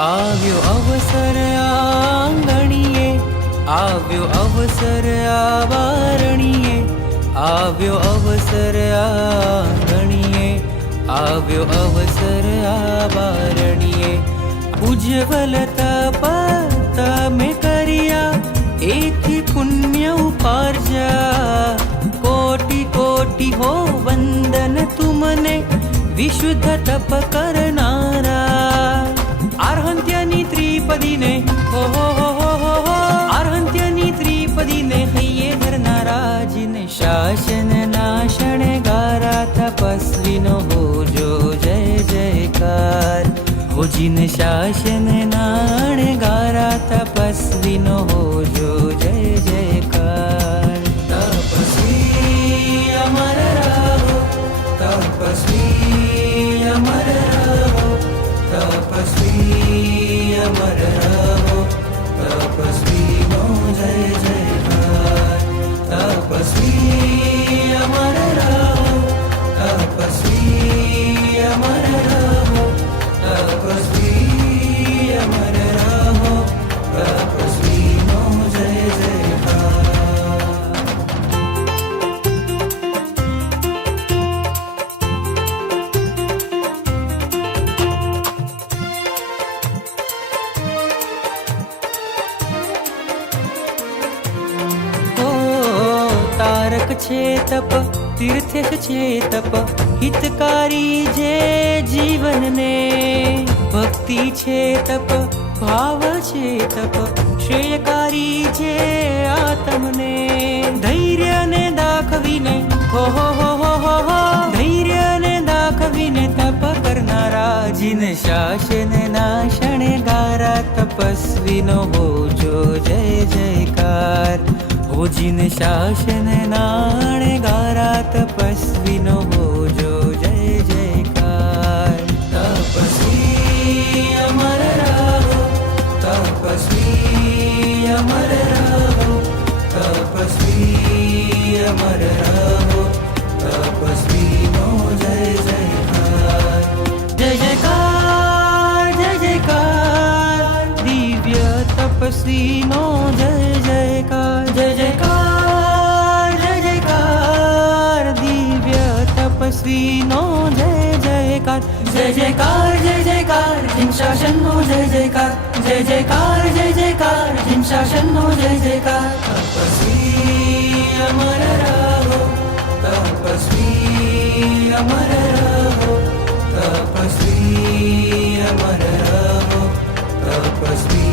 આવ્યો અવસર આંગણીએ આવ્યો અવસર આવારણીએ આવ્યો અવસર આંગણીએ આવ્યો અવસર આવારણીએ ઉજ્જવલ તપ તમે કર્યા એથી પુણ્ય ઉપાર્જા કોટી કોટી હો વંદન તુમને વિશુદ્ધ તપ जिन शासन नाणगारा तपस्विनो हो जो जय તારક છે તપ, તીર્થ છે તપ. હિતકારી જે જીવનને, ભક્તિ છે તપ, ભાવ છે તપ. શ્રેયકારી જે આત્મને, ધૈર્યને દાખવીને, હો હો હો હો હો ધૈર્યને દાખવીને તપ કરનારા જીને શાસન નાશણ ગારા તપસ્વીનો હોજો. જય જયકાર હો જીન શાસન નાણે ગારા તપસ્વીનો હોજો જય જયકાર. તપસ્વી અમર રહો, તપસ્વી અમર રહો, તપસ્વી અમર રહો, તપસ્વીનો જય જયકાર. જય જયકાર જય જયકાર, દિવ્ય તપસ્વીનો જય जयकार जय जयकार जय जयकार दिव्य तपस्वी तपस्वीनो जय जयकार। जय जयकार जय जयकार जिन शासन जय जयकार जय जयकार जय जयकार जिन शासन जय जयकार तपस्वी अमर रहो, तपस्वी अमर रहो, तपस्वी अमर रहो, तपस्वी